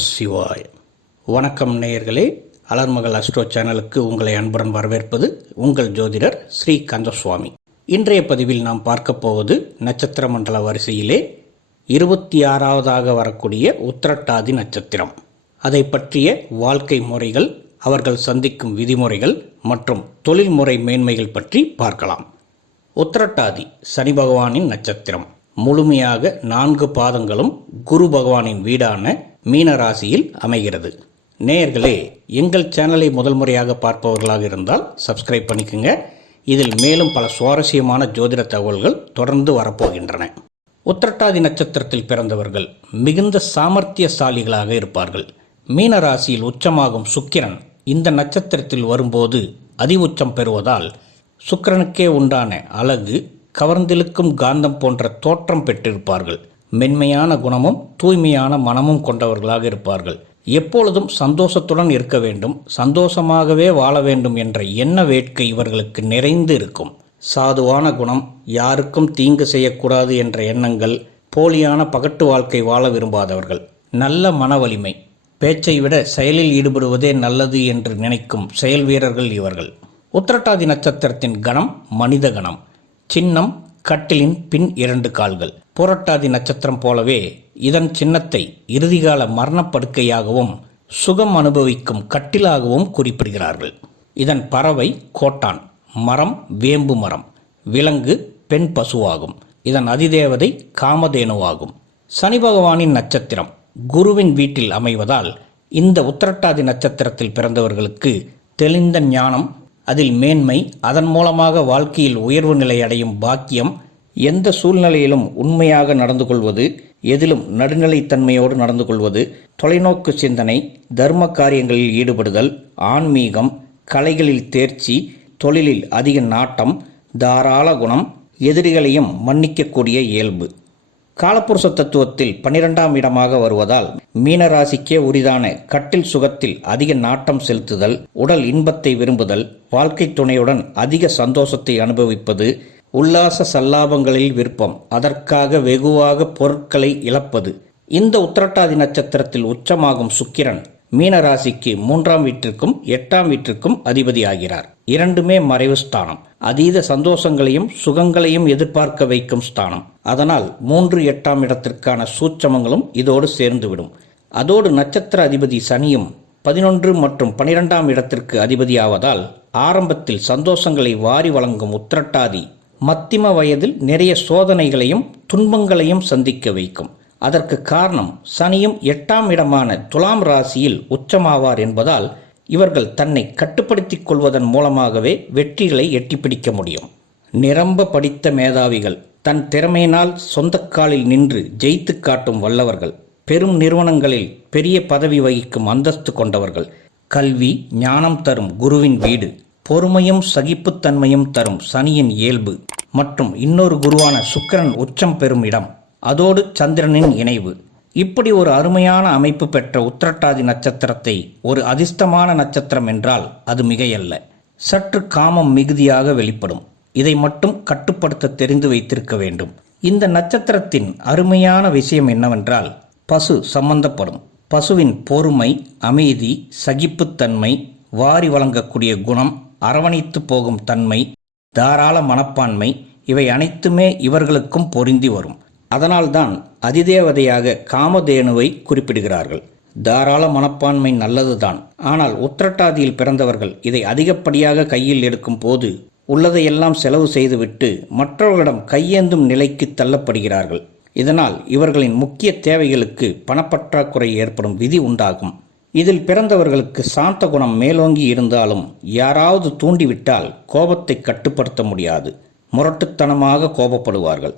சிவாய். வணக்கம் நேயர்களே. அலர்மகள் அஸ்ட்ரோ சேனலுக்கு உங்களை அன்புடன் வரவேற்பது உங்கள் ஜோதிடர் ஸ்ரீ கந்தசுவாமி. இன்றைய பதிவில் நாம் பார்க்கப் போவது நட்சத்திர மண்டல வரிசையிலே இருபத்தி ஆறாவதாக வரக்கூடிய உத்திரட்டாதி நட்சத்திரம். அதை பற்றிய வாழ்க்கை முறைகள் அவர்கள் சந்திக்கும் விதிமுறைகள் மற்றும் தொழில்முறை மேன்மைகள் பற்றி பார்க்கலாம். உத்திரட்டாதி சனி பகவானின் நட்சத்திரம். முழுமையாக நான்கு பாதங்களும் குரு பகவானின் வீடான மீனராசியில் அமைகிறது. நேயர்களே எங்கள் சேனலை முதல் முறையாக பார்ப்பவர்களாக இருந்தால் சப்ஸ்கிரைப் பண்ணிக்கோங்க. இதில் மேலும் பல சுவாரஸ்யமான ஜோதிட தகவல்கள் தொடர்ந்து வரப்போகின்றன. உத்திரட்டாதி நட்சத்திரத்தில் பிறந்தவர்கள் மிகுந்த சாமர்த்தியசாலிகளாக இருப்பார்கள். மீனராசியில் உச்சமாகும் சுக்கிரன் இந்த நட்சத்திரத்தில் வரும்போது அதி உச்சம் பெறுவதால் சுக்கிரனுக்கே உண்டான அழகு கவர்ந்திழுக்கும் காந்தம் போன்ற தோற்றம் பெற்றிருப்பார்கள். மென்மையான குணமும் தூய்மையான மனமும் கொண்டவர்களாக இருப்பார்கள். எப்பொழுதும் சந்தோஷத்துடன் இருக்க வேண்டும் சந்தோஷமாகவே வாழ வேண்டும் என்ற எண்ண வேட்கை இவர்களுக்கு நிறைந்து இருக்கும். சாதுவான குணம் யாருக்கும் தீங்கு செய்யக்கூடாது என்ற எண்ணங்கள் போலியான பகட்டு வாழ்க்கை வாழ விரும்பாதவர்கள். நல்ல மன வலிமை பேச்சை விட செயலில் ஈடுபடுவதே நல்லது என்று நினைக்கும் செயல் வீரர்கள் இவர்கள். உத்திரட்டாதி நட்சத்திரத்தின் கணம் மனித கணம். சின்னம் கட்டிலின் பின் இரண்டு கால்கள். புரட்டாதி நட்சத்திரம் போலவே இதன் சின்னத்தை இறுதிகால மரணப்படுக்கையாகவும் சுகம் அனுபவிக்கும் கட்டிலாகவும் குறிப்பிடுகிறார்கள். இதன் பறவை கோட்டான் மரம் வேம்பு மரம் விலங்கு பெண் பசுவாகும். இதன் அதிதேவதை காமதேனுவாகும். சனி பகவானின் நட்சத்திரம் குருவின் வீட்டில் அமைவதால் இந்த உத்திரட்டாதி நட்சத்திரத்தில் பிறந்தவர்களுக்கு தெளிந்த ஞானம் அதில் மேன்மை அதன் மூலமாக வாழ்க்கையில் உயர்வு நிலை அடையும் பாக்கியம் எந்த சூழ்நிலையிலும் உண்மையாக நடந்து கொள்வது எதிலும் நடுநிலைத்தன்மையோடு நடந்து கொள்வது தொலைநோக்கு சிந்தனை தர்ம காரியங்களில் ஈடுபடுதல் ஆன்மீகம் கலைகளில் தேர்ச்சி தொழிலில் அதிக நாட்டம் தாராள குணம் எதிரிகளையும் மன்னிக்கக்கூடிய இயல்பு. காலப்புருஷ தத்துவத்தில் பன்னிரெண்டாம் இடமாக வருவதால் மீனராசிக்கே உரிதான கட்டில் சுகத்தில் அதிக நாட்டம் செலுத்துதல் உடல் இன்பத்தை விரும்புதல் வாழ்க்கை துணையுடன் அதிக சந்தோஷத்தை அனுபவிப்பது உல்லாச சல்லாபங்களில் விருப்பம் அதற்காக வெகுவாக பொருட்களை இழப்பது. இந்த உத்திரட்டாதி நட்சத்திரத்தில் உச்சமாகும் சுக்கிரன் மீனராசிக்கு மூன்றாம் வீட்டிற்கும் எட்டாம் வீட்டிற்கும் அதிபதி ஆகிறார். இரண்டுமே மறைவு ஸ்தானம். அதீத சந்தோஷங்களையும் சுகங்களையும் எதிர்பார்க்க வைக்கும் ஸ்தானம். அதனால் மூன்று எட்டாம் இடத்திற்கான சூட்சமங்களும் இதோடு சேர்ந்துவிடும். அதோடு நட்சத்திர அதிபதி சனியும் பதினொன்று மற்றும் பனிரெண்டாம் இடத்திற்கு அதிபதியாவதால் ஆரம்பத்தில் சந்தோஷங்களை வாரி வழங்கும் உத்திரட்டாதி மத்திம வயதில் நிறைய சோதனைகளையும் துன்பங்களையும் சந்திக்க வைக்கும். அதற்கு காரணம் சனியும் எட்டாம் இடமான துலாம் ராசியில் உச்சமாவார் என்பதால் இவர்கள் தன்னை கட்டுப்படுத்திக் கொள்வதன் மூலமாகவே வெற்றிகளை எட்டிப்பிடிக்க முடியும். நிரம்ப படித்த மேதாவிகள் தன் திறமையினால் சொந்தக்காலில் நின்று ஜெயித்து காட்டும் வல்லவர்கள் பெரும் நிறுவனங்களில் பெரிய பதவி வகிக்கும் அந்தஸ்து கொண்டவர்கள். கல்வி ஞானம் தரும் குருவின் வீடு பொறுமையும் சகிப்புத்தன்மையும் தரும் சனியின் இயல்பு மற்றும் இன்னொரு குருவான சுக்கிரன் உச்சம் பெறும் இடம் அதோடு சந்திரனின் இணைவு. இப்படி ஒரு அருமையான அமைப்பு பெற்ற உத்திரட்டாதி நட்சத்திரத்தை ஒரு அதிர்ஷ்டமான நட்சத்திரம் என்றால் அது மிகையல்ல. சற்று காமம் மிகுதியாக வெளிப்படும். இதை மட்டும் கட்டுப்படுத்த தெரிந்து வைத்திருக்க வேண்டும். இந்த நட்சத்திரத்தின் அருமையான விஷயம் என்னவென்றால் பசு சம்பந்தப்படும். பசுவின் பொறுமை அமைதி சகிப்புத்தன்மை வாரி வழங்கக்கூடிய குணம் அரவணைத்து போகும் தன்மை தாராள மனப்பான்மை இவை அனைத்துமே இவர்களுக்கும் பொருந்தி வரும். அதனால்தான் அதிதேவதையாக காமதேனுவை குறிப்பிடுகிறார்கள். தாராள மனப்பான்மை நல்லதுதான். ஆனால் உத்திரட்டாதியில் பிறந்தவர்கள் இதை அதிகப்படியாக கையில் எடுக்கும் போது உள்ளதையெல்லாம் செலவு செய்துவிட்டு மற்றவர்களிடம் கையேந்தும் நிலைக்கு தள்ளப்படுகிறார்கள். இதனால் இவர்களின் முக்கிய தேவைகளுக்கு பணப்பற்றாக்குறை ஏற்படும் விதி உண்டாகும். இதில் பிறந்தவர்களுக்கு சாந்த குணம் மேலோங்கி இருந்தாலும் யாராவது தூண்டிவிட்டால் கோபத்தை கட்டுப்படுத்த முடியாது. முரட்டுத்தனமாக கோபப்படுவார்கள்.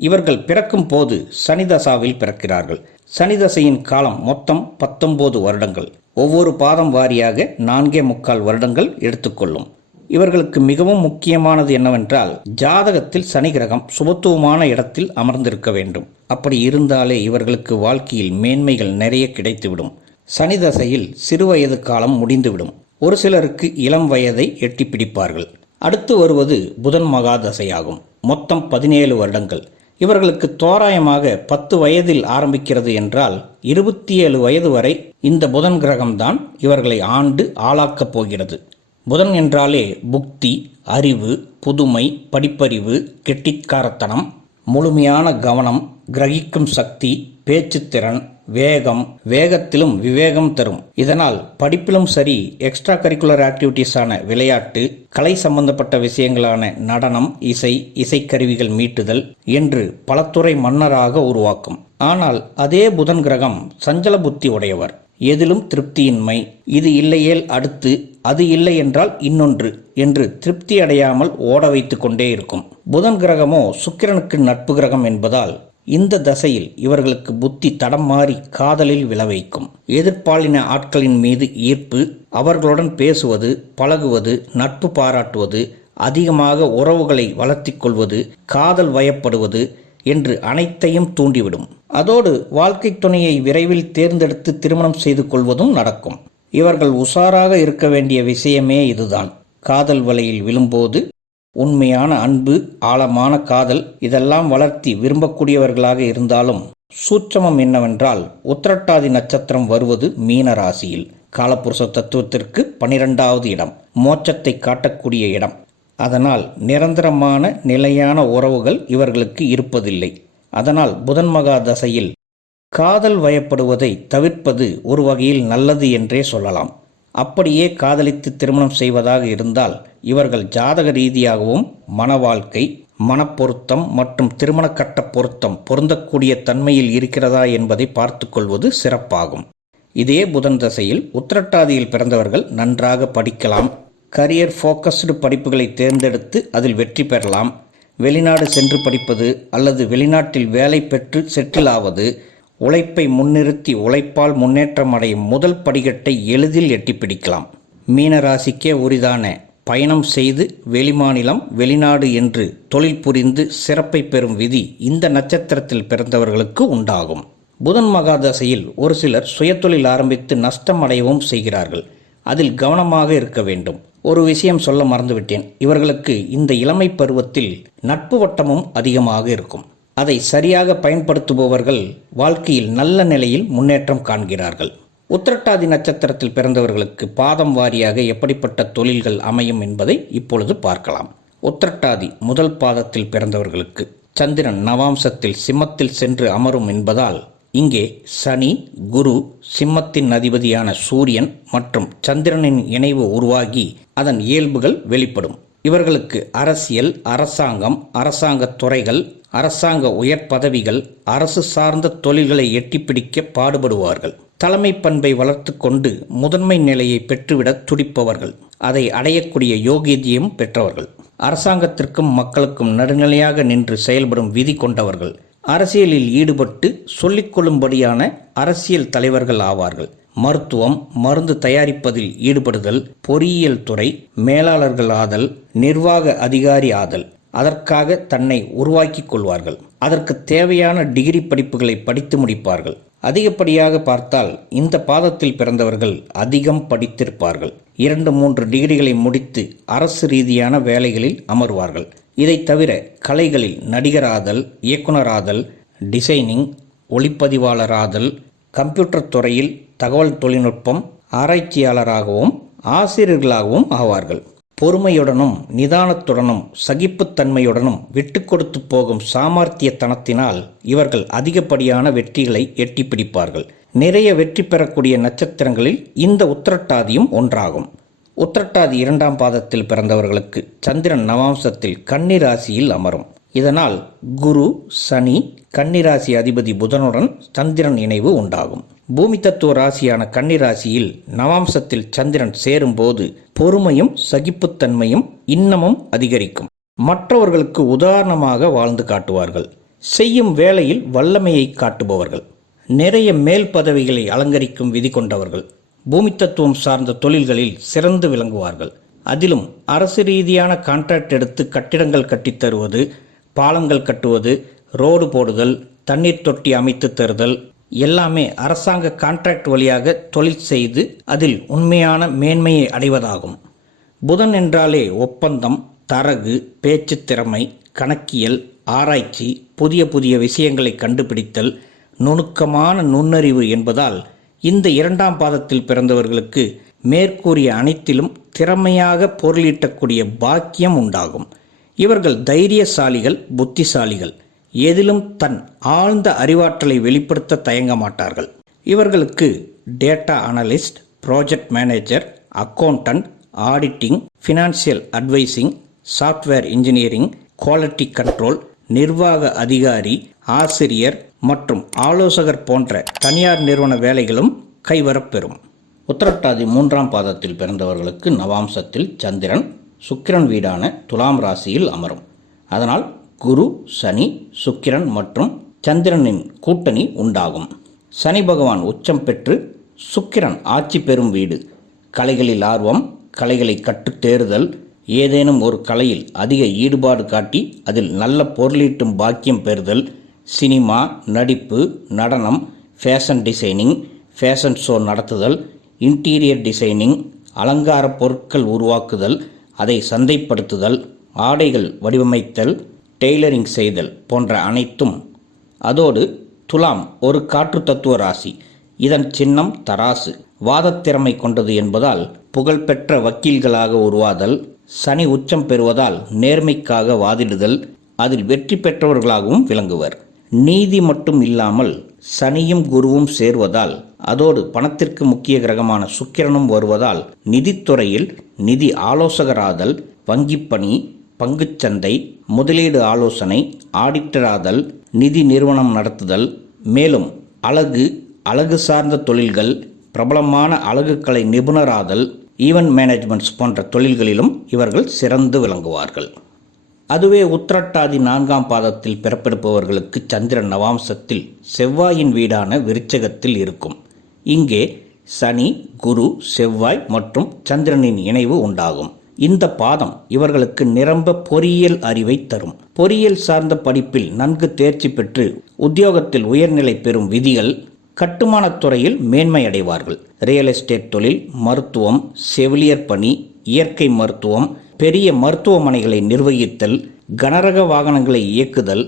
இவர்கள் பிறக்கும் போது சனிதசாவில் பிறக்கிறார்கள். சனிதசையின் காலம் மொத்தம் பத்தொன்பது வருடங்கள். ஒவ்வொரு பாதம் வாரியாக நான்கே முக்கால் வருடங்கள் எடுத்துக்கொள்ளும் இவர்களுக்கு மிகவும் முக்கியமானது என்னவென்றால் ஜாதகத்தில் சனி கிரகம் சுபத்துவமான இடத்தில் அமர்ந்திருக்க வேண்டும். அப்படி இருந்தாலே இவர்களுக்கு வாழ்க்கையில் மேன்மைகள் நிறைய கிடைத்துவிடும். சனி தசையில் சிறுவயது காலம் முடிந்துவிடும். ஒரு சிலருக்கு இளம் வயதை எட்டி பிடிப்பார்கள். அடுத்து வருவது புதன் மகா தசையாகும். மொத்தம் பதினேழு வருடங்கள். இவர்களுக்கு தோராயமாக பத்து வயதில் ஆரம்பிக்கிறது என்றால் இருபத்தி ஏழு வயது வரை இந்த புதன் கிரகம்தான் இவர்களை ஆண்டு ஆளாக்கப் போகிறது. புதன் என்றாலே புக்தி அறிவு புதுமை படிப்பறிவு கெட்டிக்காரத்தனம் முழுமையான கவனம் கிரகிக்கும் சக்தி பேச்சுத்திறன் வேகம் வேகத்திலும் விவேகம் தரும். இதனால் படிப்பிலும் சரி எக்ஸ்ட்ரா கரிக்குலர் ஆக்டிவிட்டீஸான விளையாட்டு கலை சம்பந்தப்பட்ட விஷயங்களான நடனம் இசை இசைக்கருவிகள் மீட்டுதல் என்று பலத்துறை மன்னராக உருவாக்கும். ஆனால் அதே புதன் கிரகம் சஞ்சல புத்தி உடையவர். எதிலும் திருப்தியின்மை. இது இல்லையேல் அடுத்து அது இல்லை என்றால் இன்னொன்று என்று திருப்தி அடையாமல் ஓட வைத்து கொண்டே இருக்கும். புதன் கிரகமோ சுக்கிரனுக்கு நட்பு கிரகம் என்பதால் இந்த தசையில் இவர்களுக்கு புத்தி தடம் மாறி காதலில் விளைவைக்கும். எதிர்ப்பாலின ஆட்களின் மீது ஈர்ப்பு அவர்களுடன் பேசுவது பழகுவது நட்பு பாராட்டுவது அதிகமாக உறவுகளை வளர்த்தி கொள்வது காதல் வயப்படுவது என்று அனைத்தையும் தூண்டிவிடும். அதோடு வாழ்க்கை துணையை விரைவில் தேர்ந்தெடுத்து திருமணம் செய்து கொள்வதும் நடக்கும். இவர்கள் உஷாராக இருக்க வேண்டிய விஷயமே இதுதான். காதல் வலையில் விழும்போது உண்மையான அன்பு ஆழமான காதல் இதெல்லாம் வளர்த்தி விரும்பக்கூடியவர்களாக இருந்தாலும் சூட்சமம் என்னவென்றால் உத்திரட்டாதி நட்சத்திரம் வருவது மீன ராசியில். காலப்புருஷ தத்துவத்திற்கு பனிரெண்டாவது இடம் மோட்சத்தை காட்டக்கூடிய இடம். அதனால் நிரந்தரமான நிலையான உறவுகள் இவர்களுக்கு இருப்பதில்லை. அதனால் புதன் மகா தசையில் காதல் வயப்படுவதை தவிர்ப்பது ஒரு வகையில் நல்லது என்றே சொல்லலாம். அப்படியே காதலித்து திருமணம் செய்வதாக இருந்தால் இவர்கள் ஜாதக ரீதியாகவும் மன வாழ்க்கை மனப்பொருத்தம் மற்றும் திருமண கட்ட பொருத்தம் பொருந்தக்கூடிய தன்மையில் இருக்கிறதா என்பதை பார்த்து கொள்வது சிறப்பாகும். இதே புதன் தசையில் உத்திரட்டாதியில் பிறந்தவர்கள் நன்றாக படிக்கலாம். கரியர் ஃபோக்கஸ்டு படிப்புகளை தேர்ந்தெடுத்து அதில் வெற்றி பெறலாம். வெளிநாடு சென்று படிப்பது அல்லது வெளிநாட்டில் வேலை பெற்று செட்டில் ஆவது உழைப்பை முன்னிறுத்தி உழைப்பால் முன்னேற்றம் அடையும் முதல் படிக்கட்டை எளிதில் எட்டி பிடிக்கலாம். மீனராசிக்கே உரிதான பயணம் செய்து வெளிமாநிலம் வெளிநாடு என்று தொழில் புரிந்து சிறப்பை பெறும் விதி இந்த நட்சத்திரத்தில் பிறந்தவர்களுக்கு உண்டாகும். புதன் மகாதசையில் ஒரு சிலர் சுயதொழில் ஆரம்பித்து நஷ்டம் அடையவும் செய்கிறார்கள். அதில் கவனமாக இருக்க வேண்டும். ஒரு விஷயம் சொல்ல மறந்துவிட்டேன். இவர்களுக்கு இந்த இளமை பருவத்தில் நட்பு வட்டமும் அதிகமாக இருக்கும். அதை சரியாக பயன்படுத்துபவர்கள் வாழ்க்கையில் நல்ல நிலையில் முன்னேற்றம் காண்கிறார்கள். உத்திரட்டாதி நட்சத்திரத்தில் பிறந்தவர்களுக்கு பாதம் வாரியாக எப்படிப்பட்ட தொழில்கள் அமையும் என்பதை இப்பொழுது பார்க்கலாம். உத்திரட்டாதி முதல் பாதத்தில் பிறந்தவர்களுக்கு சந்திரன் நவாம்சத்தில் சிம்மத்தில் சென்று அமரும் என்பதால் இங்கே சனி குரு சிம்மத்தின் அதிபதியான சூரியன் மற்றும் சந்திரனின் இணைவு உருவாகி அதன் இயல்புகள் வெளிப்படும். இவர்களுக்கு அரசியல் அரசாங்கம் அரசாங்க துறைகள் அரசாங்க உயர் பதவிகள் அரசு சார்ந்த தொழில்களை எட்டிப்பிடிக்க பாடுபடுவார்கள். தலைமை பண்பை வளர்த்து கொண்டு முதன்மை நிலையை பெற்றுவிட துடிப்பவர்கள். அதை அடையக்கூடிய யோகியதையும் பெற்றவர்கள். அரசாங்கத்திற்கும் மக்களுக்கும் நடுநிலையாக நின்று செயல்படும் விதி கொண்டவர்கள். அரசியலில் ஈடுபட்டு சொல்லிக்கொள்ளும்படியான அரசியல் தலைவர்கள் ஆவார்கள். மருத்துவம் மருந்து தயாரிப்பதில் ஈடுபடுதல் பொறியியல் துறை மேலாளர்கள் ஆதல் நிர்வாக அதிகாரி ஆதல். அதற்காக தன்னை உருவாக்கிக் கொள்வார்கள். அதற்கு தேவையான டிகிரி படிப்புகளை படித்து முடிப்பார்கள். அதிகப்படியாக பார்த்தால் இந்த பாதத்தில் பிறந்தவர்கள் அதிகம் படித்திருப்பார்கள். இரண்டு மூன்று டிகிரிகளை முடித்து அரசு ரீதியான வேலைகளில் அமர்வார்கள். இதை தவிர கலைகளில் நடிகராதல் இயக்குனராதல் டிசைனிங் ஒளிப்பதிவாளராதல் கம்ப்யூட்டர் துறையில் தகவல் தொழில்நுட்பம் ஆராய்ச்சியாளராகவும் ஆசிரியர்களாகவும் ஆவார்கள். பொறுமையுடனும் நிதானத்துடனும் சகிப்புத்தன்மையுடனும் விட்டு கொடுத்து போகும் சாமர்த்தியத்தனத்தினால் இவர்கள் அதிகப்படியான வெற்றிகளை எட்டி பிடிப்பார்கள். நிறைய வெற்றி பெறக்கூடிய நட்சத்திரங்களில் இந்த உத்திரட்டாதியும் ஒன்றாகும். உத்திரட்டாதி இரண்டாம் பாதத்தில் பிறந்தவர்களுக்கு சந்திரன் நவாம்சத்தில் கன்னிராசியில் அமரும். இதனால் குரு சனி கன்னிராசி அதிபதி புதனுடன் சந்திரன் இணைவு உண்டாகும். பூமி தத்துவ ராசியான கன்னிராசியில் நவாம்சத்தில் சந்திரன் சேரும்போது பொறுமையும் சகிப்புத்தன்மையும் இன்னமும் அதிகரிக்கும். மற்றவர்களுக்கு உதாரணமாக வாழ்ந்து காட்டுவார்கள். செய்யும் வேளையில் வல்லமையை காட்டுபவர்கள். நிறைய மேல் பதவிகளை அலங்கரிக்கும் விதி கொண்டவர்கள். பூமி தத்துவம் சார்ந்த தொழில்களில் சிறந்து விளங்குவார்கள். அதிலும் அரசு ரீதியான கான்ட்ராக்ட் எடுத்து கட்டிடங்கள் கட்டித்தருவது பாலங்கள் கட்டுவது ரோடு போடுதல் தண்ணீர் தொட்டி அமைத்து தருதல் எல்லாமே அரசாங்க கான்ட்ராக்ட் வழியாக தொழில் செய்து அதில் உண்மையான மேன்மையை அடைவதாகும். புதன் என்றாலே ஒப்பந்தம் தரகு பேச்சு திறமை கணக்கியல் ஆராய்ச்சி புதிய புதிய விஷயங்களை கண்டுபிடித்தல் நுணுக்கமான நுண்ணறிவு என்பதால் இந்த இரண்டாம் பாதத்தில் பிறந்தவர்களுக்கு மேற்கூறிய அனைத்திலும் திறமையாக பொருளீட்டக்கூடிய பாக்கியம் உண்டாகும். இவர்கள் தைரியசாலிகள் புத்திசாலிகள். எதிலும் தன் ஆழ்ந்த அறிவாற்றலை வெளிப்படுத்த தயங்க மாட்டார்கள். இவர்களுக்கு data analyst project manager accountant auditing financial advising software engineering quality control நிர்வாக அதிகாரி ஆசிரியர் மற்றும் ஆலோசகர் போன்ற தனியார் நிறுவன வேலைகளும் கைவரப்பெறும். உத்தரட்டாதி மூன்றாம் பாதத்தில் பிறந்தவர்களுக்கு நவாம்சத்தில் சந்திரன் சுக்கிரன் வீடான துலாம் ராசியில் அமரும். அதனால் குரு சனி சுக்கிரன் மற்றும் சந்திரனின் கூட்டணி உண்டாகும். சனி பகவான் உச்சம் பெற்று சுக்கிரன் ஆட்சி பெறும் வீடு. கலைகளில் ஆர்வம் கலைகளை கற்றுத்தேறுதல் ஏதேனும் ஒரு கலையில் அதிக ஈடுபாடு காட்டி அதில் நல்ல பொருளீட்டும் பாக்கியம் பெறுதல் சினிமா நடிப்பு நடனம் ஃபேஷன் டிசைனிங் ஃபேஷன் ஷோ நடத்துதல் இன்டீரியர் டிசைனிங் அலங்கார பொருட்கள் உருவாக்குதல் அதை சந்தைப்படுத்துதல் ஆடைகள் வடிவமைத்தல் டெய்லரிங் செய்தல் போன்ற அனைத்தும். அதோடு துலாம் ஒரு காற்று தத்துவ ராசி. இதன் சின்னம் தராசு. வாதத்திறமை கொண்டது என்பதால் புகழ்பெற்ற வக்கீல்களாக உருவாதல் சனி உச்சம் பெறுவதால் நேர்மைக்காக வாதிடுதல் அதில் வெற்றி பெற்றவர்களாகவும் விளங்குவர். நீதி மட்டும் இல்லாமல் சனியும் குருவும் சேர்வதால் அதோடு பணத்திற்கு முக்கிய கிரகமான சுக்கிரனும் வருவதால் நிதித்துறையில் நிதி ஆலோசகராதல் வங்கிப்பணி பங்குச்சந்தை முதலீடு ஆலோசனை ஆடிட்டராதல் நிதி நிறுவனம் நடத்துதல் மேலும் அழகு அழகு சார்ந்த தொழில்கள் பிரபலமான அழகுக்கலை நிபுணராதல் ஈவென்ட் மேனேஜ்மெண்ட்ஸ் போன்ற தொழில்களிலும் இவர்கள் சிறந்து விளங்குவார்கள். அதுவே உத்திரட்டாதி நான்காம் பாதத்தில் பிறப்பெடுப்பவர்களுக்கு சந்திரன் நவாம்சத்தில் செவ்வாயின் வீடான விருச்சகத்தில் இருக்கும். இங்கே சனி குரு செவ்வாய் மற்றும் சந்திரனின் இணைவு உண்டாகும். இந்த பாதம் இவர்களுக்கு நிரம்ப பொறியியல் அறிவை தரும். பொறியியல் சார்ந்த படிப்பில் நன்கு தேர்ச்சி பெற்று உத்தியோகத்தில் உயர்நிலை பெறும் விதிகள் கட்டுமானத் துறையில் மேன்மை அடைவார்கள் ரியல் எஸ்டேட் தொழில் மருத்துவம் செவிலியர் பணி இயற்கை மருத்துவம் பெரிய மருத்துவமனைகளை நிர்வகித்தல் கனரக வாகனங்களை இயக்குதல்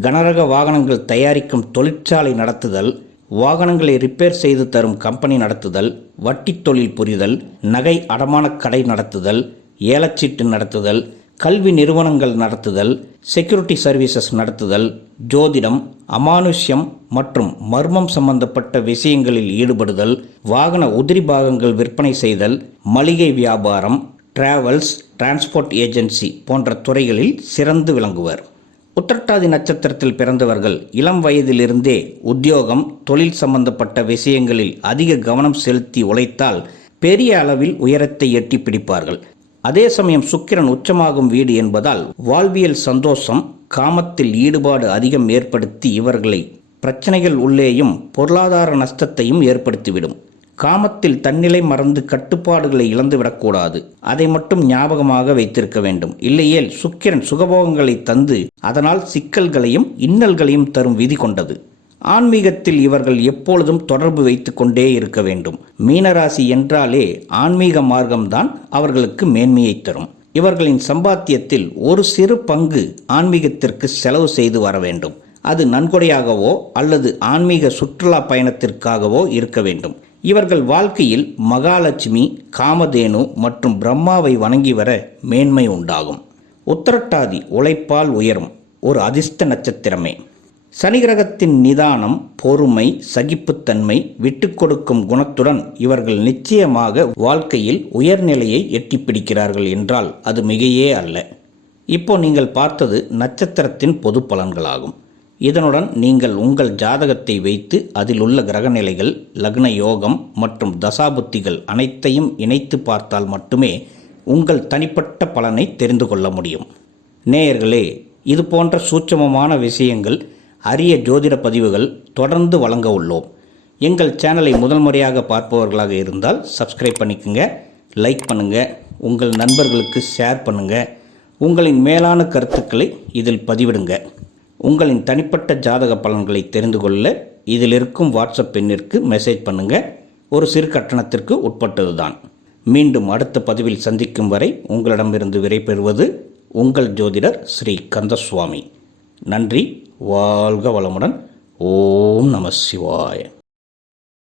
கனரக வாகனங்கள் தயாரிக்கும் தொழிற்சாலை நடத்துதல் வாகனங்களை ரிப்பேர் செய்து தரும் கம்பெனி நடத்துதல் வட்டித் தொழில் புரிதல் நகை அடமானக் கடை நடத்துதல் ஏலச்சீட்டு நடத்துதல் கல்வி நிறுவனங்கள் நடத்துதல் செக்யூரிட்டி சர்வீசஸ் நடத்துதல் ஜோதிடம் அமானுஷ்யம் மற்றும் மர்மம் சம்பந்தப்பட்ட விஷயங்களில் ஈடுபடுதல் வாகன உதிரி பாகங்கள் விற்பனை செய்தல் மளிகை வியாபாரம் டிராவல்ஸ் டிரான்ஸ்போர்ட் ஏஜென்சி போன்ற துறைகளில் சிறந்து விளங்குவர். உத்திரட்டாதி நட்சத்திரத்தில் பிறந்தவர்கள் இளம் வயதிலிருந்தே உத்தியோகம் தொழில் சம்பந்தப்பட்ட விஷயங்களில் அதிக கவனம் செலுத்தி உழைத்தால் பெரிய அளவில் உயரத்தை எட்டி பிடிப்பார்கள். அதே சமயம் சுக்கிரன் உச்சமாகும் வீடு என்பதால் வாழ்வியல் சந்தோஷம் காமத்தில் ஈடுபாடு அதிகம் ஏற்படுத்தி இவர்களை பிரச்சனைகள் உள்ளேயும் பொருளாதார நஷ்டத்தையும் ஏற்படுத்திவிடும். காமத்தில் தன்னிலை மறந்து கட்டுப்பாடுகளை இழந்துவிடக்கூடாது. அதை மட்டும் ஞாபகமாக வைத்திருக்க வேண்டும். இல்லையேல் சுக்கிரன் சுகபோகங்களை தந்து அதனால் சிக்கல்களையும் இன்னல்களையும் தரும் விதி கொண்டது. ஆன்மீகத்தில் இவர்கள் எப்பொழுதும் தொடர்பு வைத்து கொண்டே இருக்க வேண்டும். மீனராசி என்றாலே ஆன்மீக மார்க்கம்தான் அவர்களுக்கு மேன்மையை தரும். இவர்களின் சம்பாத்தியத்தில் ஒரு சிறு பங்கு ஆன்மீகத்திற்கு செலவு செய்து வர வேண்டும். அது நன்கொடையாகவோ அல்லது ஆன்மீக சுற்றுலா பயணத்திற்காகவோ இருக்க வேண்டும். இவர்கள் வாழ்க்கையில் மகாலட்சுமி காமதேனு மற்றும் பிரம்மாவை வணங்கி வர மேன்மை உண்டாகும். உத்தரட்டாதி உழைப்பால் உயரும் ஒரு அதிர்ஷ்ட நட்சத்திரமே. சனி கிரகத்தின் நிதானம் பொறுமை சகிப்புத்தன்மை விட்டு கொடுக்கும் குணத்துடன் இவர்கள் நிச்சயமாக வாழ்க்கையில் உயர்நிலையை எட்டி பிடிக்கிறார்கள் என்றால் அது மிகையே அல்ல. இப்போ நீங்கள் பார்த்தது நட்சத்திரத்தின் பொது பலன்களாகும். இதனுடன் நீங்கள் உங்கள் ஜாதகத்தை வைத்து அதில் உள்ள கிரகநிலைகள் லக்ன யோகம் மற்றும் தசாபுத்திகள் அனைத்தையும் இணைத்து பார்த்தால் மட்டுமே உங்கள் தனிப்பட்ட பலனை தெரிந்து கொள்ள முடியும். நேயர்களே இது போன்ற சூட்சமமான விஷயங்கள் அரிய ஜோதிட பதிவுகள் தொடர்ந்து வழங்க உள்ளோம். எங்கள் சேனலை முதல் முறையாக பார்ப்பவர்களாக இருந்தால் சப்ஸ்கிரைப் பண்ணிக்கோங்க லைக் பண்ணுங்கள் உங்கள் நண்பர்களுக்கு ஷேர் பண்ணுங்கள் உங்களின் மேலான கருத்துக்களை இதில் பதிவிடுங்க. உங்களின் தனிப்பட்ட ஜாதக பலன்களை தெரிந்து கொள்ள இதில் இருக்கும் வாட்ஸ்அப் எண்ணிற்கு மெசேஜ் பண்ணுங்கள் ஒரு சிறு கட்டணத்திற்கு உட்பட்டதுதான். மீண்டும் அடுத்த பதிவில் சந்திக்கும் வரை உங்களிடமிருந்து விடைபெறுவது உங்கள் ஜோதிடர் ஸ்ரீ கந்தசுவாமி. நன்றி. வாழ்க வளமுடன். ஓம் நம சிவாய.